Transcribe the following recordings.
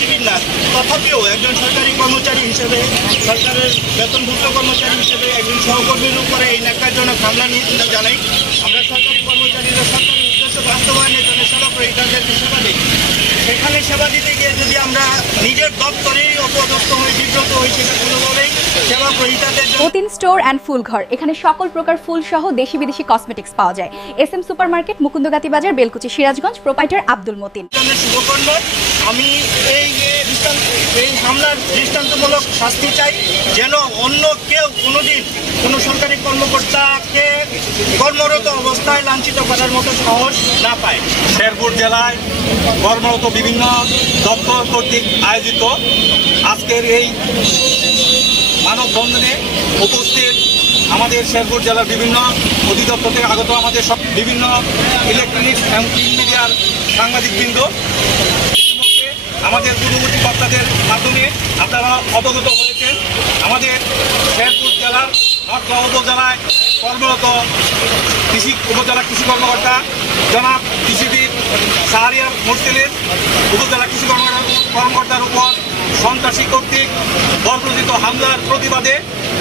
শিবির না, তথাপিও একজন সরকারি কর্মচারী হিসেবে, সরকারের বেতনভুক্ত কর্মচারী হিসেবে একজন সহকর্মীর উপরে এই ন্যাক্কারজনক হামলা নিয়ে চিন্তা জানাই। আমরা সরকারি কর্মচারীরা সরকারি উদ্দেশ্য বাস্তবায়নের জন্য সেবা গ্রহীতাদেরকে সেবা দিই। সেখানে সেবা দিতে গিয়ে যদি আমরা নিজের দপ্তরেই অপদস্থ হয়ে বিব্রত হই, সেটা কোনোভাবেই সেবা গ্রহীতাদের মতিন স্টোর অ্যান্ড ফুল ঘর, এখানে সকল প্রকার ফুল সহ দেশি বিদেশি কসমেটিক্স পাওয়া যায়। SM সুপার মার্কেট, মুকুন্দগাতি বাজার, বেলকুচি, সিরাজগঞ্জ। প্রোপাইটার আব্দুল মতিন। শুভকর্ণ। আমি এই হামলার দৃষ্টান্তমূলক শাস্তি চাই, যেন অন্য কেউ কোনোদিন কোনো সরকারি কর্মকর্তাকে কর্মরত অবস্থায় লাঞ্ছিত করার মতো সাহস না পায়। শেরপুর জেলায় কর্মরত বিভিন্ন দপ্তর কর্তৃক আয়োজিত আজকের এই মানববন্ধনে উপস্থিত আমাদের শেরপুর জেলার বিভিন্ন অধিদপ্তর থেকে আগত আমাদের সব বিভিন্ন ইলেকট্রনিক্স এবং প্রিন্ট মিডিয়ার সাংবাদিকবৃন্দ, আমাদের পূর্ববর্তী বক্তাদের মাধ্যমে আপনারা অবগত হয়েছেন আমাদের শেরপুর জেলার নর্থ উপজেলায় কর্মরত উপজেলা কৃষি কর্মকর্তা জনাব কৃষিবিদ শাহরিয়ার মুরসিলের উপজেলা কৃষি কর্মকর্তার উপর সন্ত্রাসী কর্তৃক বর্বরোচিত হামলার প্রতিবাদে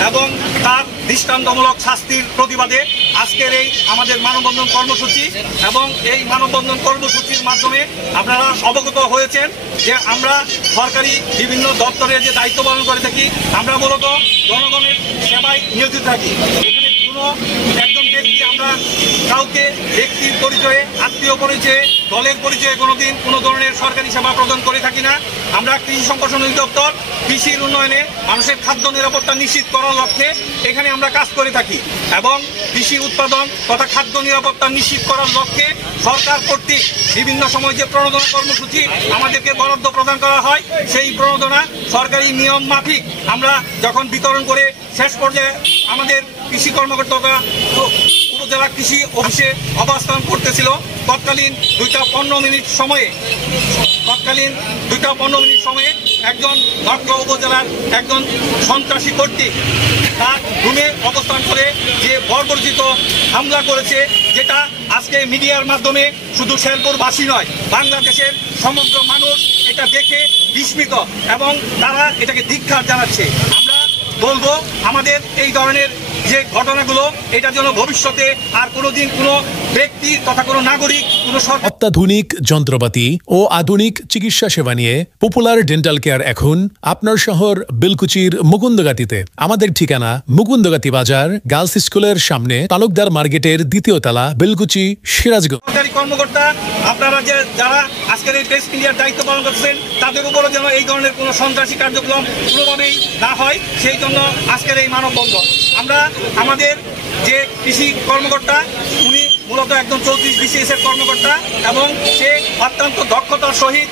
এবং তার দৃষ্টান্তমূলক শাস্তির প্রতিবাদে আজকের এই আমাদের মানববন্ধন কর্মসূচি। এবং এই মানববন্ধন কর্মসূচির মাধ্যমে আপনারা অবগত হয়েছেন যে আমরা সরকারি বিভিন্ন দপ্তরে যে দায়িত্ব পালন করে থাকি, আমরা মূলত জনগণের সেবায় নিয়োজিত থাকি। এখানে কোনো একজন ব্যক্তি, আমরা কাউকে ব্যক্তির পরিচয়ে, আত্মীয় পরিচয়ে, দলের পরিচয়ে কোনোদিন কোনো ধরনের সরকারি সেবা প্রদান করে থাকি না। আমরা কৃষি সম্প্রসারণ অধিদপ্তর কৃষির উন্নয়নে মানুষের খাদ্য নিরাপত্তা নিশ্চিত করার লক্ষ্যে এখানে আমরা কাজ করে থাকি এবং কৃষি উৎপাদন তথা খাদ্য নিরাপত্তা নিশ্চিত করার লক্ষ্যে সরকার কর্তৃক বিভিন্ন সময় যে প্রণোদনা কর্মসূচি আমাদেরকে বরাদ্দ প্রদান করা হয়, সেই প্রণোদনা সরকারি নিয়ম মাফিক আমরা যখন বিতরণ করে শেষ পর্যায়ে আমাদের কৃষি কর্মকর্তারা উপজেলা কৃষি অফিসে অবস্থান করতেছিল, তৎকালীন 2টা 15 মিনিট সময়ে একজন নর্থ উপজেলার একজন সন্ত্রাসী কর্তৃক তার রুমে অবস্থান করে যে বর্বরোচিত হামলা করেছে, যেটা আজকে মিডিয়ার মাধ্যমে শুধু শেরপুরবাসী নয়, বাংলাদেশের সমগ্র মানুষ এটা দেখে বিস্মিত এবং তারা এটাকে ধিক্কার জানাচ্ছে। আমরা বলবো আমাদের এই ধরনের যে ঘটনাগুলো, এটা যেন ভবিষ্যতে আর কোনোদিন কোনো ব্যক্তি তথা কোনো নাগরিক অত্যাধুনিক যন্ত্রপাতি ও আধুনিক চিকিৎসা সেবা নিয়ে পপুলার ডেন্টাল কেয়ার এখন আপনার শহর বেলকুচির মুকুন্দগাতিতে। আমাদের ঠিকানা মুকুন্দগাতি বাজার, গার্লস স্কুলের সামনে, তালুকদার মার্কেটের 2য় তলা, বেলকুচি, সিরাজগঞ্জ। সরকারি কর্মকর্তা আপনারা যারা আজকের এই প্রেস মিডিয়ার দায়িত্ব পালন করছেন, তাদের উপরও যেন এই ধরনের কোনো সন্ত্রাসী কার্যক্রম কোনোভাবেই না হয়, সেই জন্য আজকের এই মানববন্ধন। আমরা আমাদের যে কৃষি কর্মকর্তা, উনি মূলত একজন 34 BCS এর কর্মকর্তা এবং সে অত্যন্ত দক্ষতার সহিত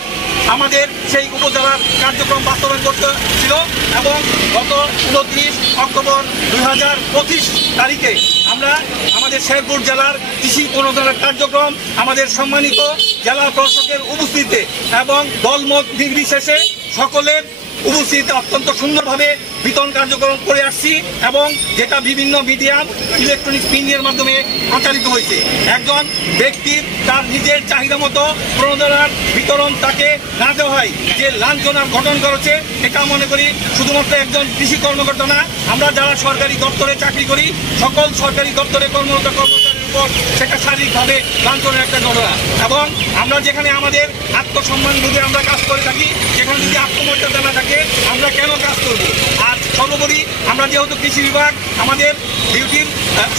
আমাদের সেই উপজেলার কার্যক্রম বাস্তবায়ন করতেছিল এবং গত 29 অক্টোবর 2025 তারিখে আমরা আমাদের শেরপুর জেলার কৃষি প্রণোদনার কার্যক্রম আমাদের সম্মানিত জেলা প্রশাসকের উপস্থিতিতে এবং দলমত নির্বিশেষে সকলের উপস্থিতিতে অত্যন্ত সুন্দরভাবে বিতরণ কার্যক্রম করে আসছি এবং যেটা বিভিন্ন মিডিয়াম ইলেকট্রনিক্স মিডিয়ার মাধ্যমে প্রচারিত হয়েছে। একজন ব্যক্তির তার নিজের চাহিদা মতো প্রণোদনার বিতরণ তাকে না দেওয়া হয় যে লাঞ্ছনার গঠন করেছে, এটা মনে করি শুধুমাত্র একজন কৃষি কর্মকর্তা না, আমরা যারা সরকারি দপ্তরে চাকরি করি সকল সরকারি দপ্তরে কর্মরত কর্মচারীর উপর সেটা শারীরিকভাবে লাঞ্ছনের একটা ঘটনা। এবং আমরা যেখানে আমাদের আত্মসম্মান বুঝে আমরা কাজ করে থাকি, যেখানে যদি আত্মমর্যাদা না থাকে আমরা কেন কাজ করব? আর সর্বোপরি আমরা যেহেতু কৃষি বিভাগ, আমাদের ডিউটির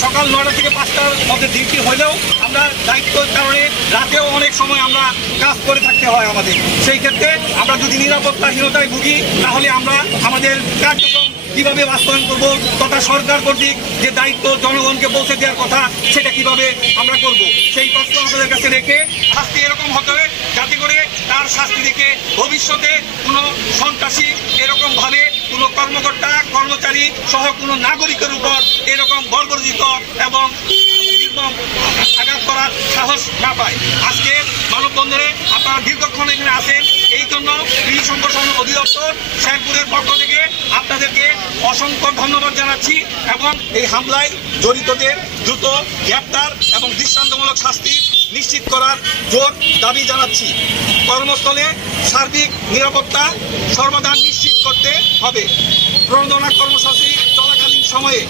সকাল 9টা থেকে 5টার মধ্যে ডিউটি হলেও আমরা দায়িত্বের কারণে রাতেও অনেক সময় আমরা কাজ করে থাকতে হয় আমাদের। সেই ক্ষেত্রে আমরা যদি নিরাপত্তাহীনতায় ভুগি, তাহলে আমরা আমাদের কার্যক্রম কিভাবে বাস্তবায়ন করব তথা সরকার কর্তৃক যে দায়িত্ব জনগণকে পৌঁছে দেওয়ার কথা, সেটা কিভাবে আমরা করব, সেই প্রশ্ন আমাদের কাছে রেখে শাস্তি এরকম হতে হবে যাতে করে তার শাস্তি দেখে ভবিষ্যতে কোনো সন্ত্রাসী এরকমভাবে কোনো কর্মকর্তা, কর্মচারী সহ কোনো নাগরিকের উপর এরকম বর্বরোচিত এবং নির্মম আঘাত করার সাহস না পায়। আজকে মানববন্ধনে আপনারা দীর্ঘক্ষণ এখানে আসেন, এই জন্য কৃষি সম্প্রসারণ অধিদপ্তর শেরপুরের পক্ষ থেকে আপনাদেরকে অসংখ্য ধন্যবাদ জানাচ্ছি এবং এই হামলায় জড়িতদের দ্রুত গ্রেপ্তার এবং দৃষ্টান্তমূলক শাস্তির নিশ্চিত করার জোর দাবি জানাচ্ছি। কর্মস্থলে সার্বিক নিরাপত্তা সর্বদা নিশ্চিত করতে হবে। প্রণোদনা কর্মসূচি চলাকালীন সময়ে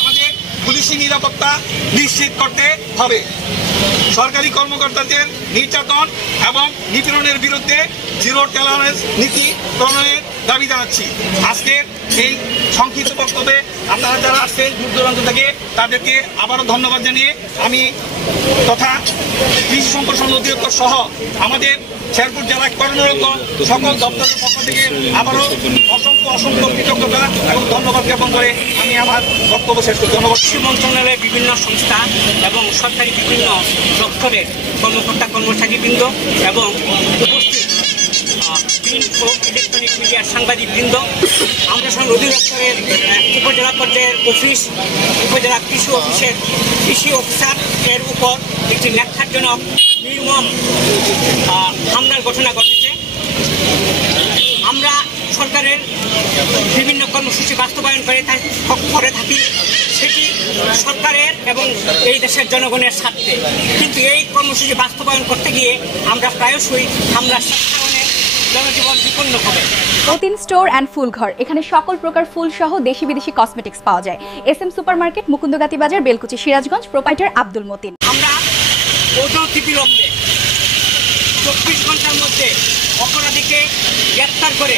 আমাদের পুলিশি নিরাপত্তা নিশ্চিত করতে হবে। সরকারি কর্মকর্তাদের নির্যাতন এবং নিপীড়নের বিরুদ্ধে জিরো টলারেন্স নীতি প্রণয়নের দাবি জানাচ্ছি। আজকের এই সংক্ষিপ্ত বক্তব্যে আপনারা যারা আসছেন দূর দূরান্ত থেকে তাদেরকে আবারও ধন্যবাদ জানিয়ে আমি তথা কৃষি সম্প্রসারণ অধিদপ্তর সহ আমাদের শেরপুর জেলায় কর্মরত সকল দপ্তরের পক্ষ থেকে আবারও অসংখ্য কৃতজ্ঞতা এবং ধন্যবাদ জ্ঞাপন করে আমি আমার বক্তব্য শেষ করছি। ধন্যবাদ। কৃষি মন্ত্রণালয়ের বিভিন্ন সংস্থা এবং সরকারি বিভিন্ন দপ্তরের কর্মকর্তা কর্মচারীবৃন্দ এবং উপস্থিত প্রিন্ট ও ইলেকট্রনিক মিডিয়ার সাংবাদিকবৃন্দ, আমরা অধিদপ্তরের উপজেলা পর্যায়ের অফিস, উপজেলা কৃষি অফিসের কৃষি অফিসার এর উপর একটি ন্যাক্কারজনক নির্মম হামলার ঘটনা ঘটেছে। আমরা সরকারের বিভিন্ন কর্মসূচি বাস্তবায়ন করে থাকি, সেটি সরকারের এবং এই দেশের জনগণের স্বার্থে, কিন্তু এই কর্মসূচি বাস্তবায়ন করতে গিয়ে আমরা প্রায়শই হামলার কারণে জনজীবন বিপন্ন হবে। মতিন স্টোর অ্যান্ড ফুল ঘর, এখানে সকল প্রকার ফুল সহ দেশি বিদেশি কসমেটিক্স পাওয়া যায়। SM সুপার মার্কেট, মুকুন্দগাতি বাজার, বেলকুচি, সিরাজগঞ্জ। প্রোপাইটার আব্দুল মতিন। আমরা অনতিবিলম্বে 24 ঘন্টার মধ্যে অপরাধীকে গ্রেপ্তার করে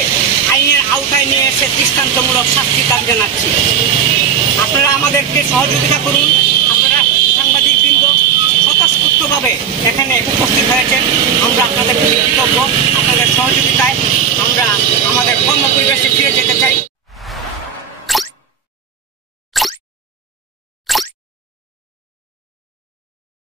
আইনের আওতায় নিয়ে এসে দৃষ্টান্তমূলক শাস্তি দাবি জানাচ্ছি। আপনারা আমাদেরকে সহযোগিতা করুন। আপনারা সাংবাদিকবৃন্দ স্বতঃস্ফূর্তভাবে এখানে উপস্থিত হয়েছেন, আমরা আপনাদের কৃতজ্ঞ। আপনাদের সহযোগিতায় আমরা আমাদের কর্মপরিবেশে ফিরে যেতে চাই।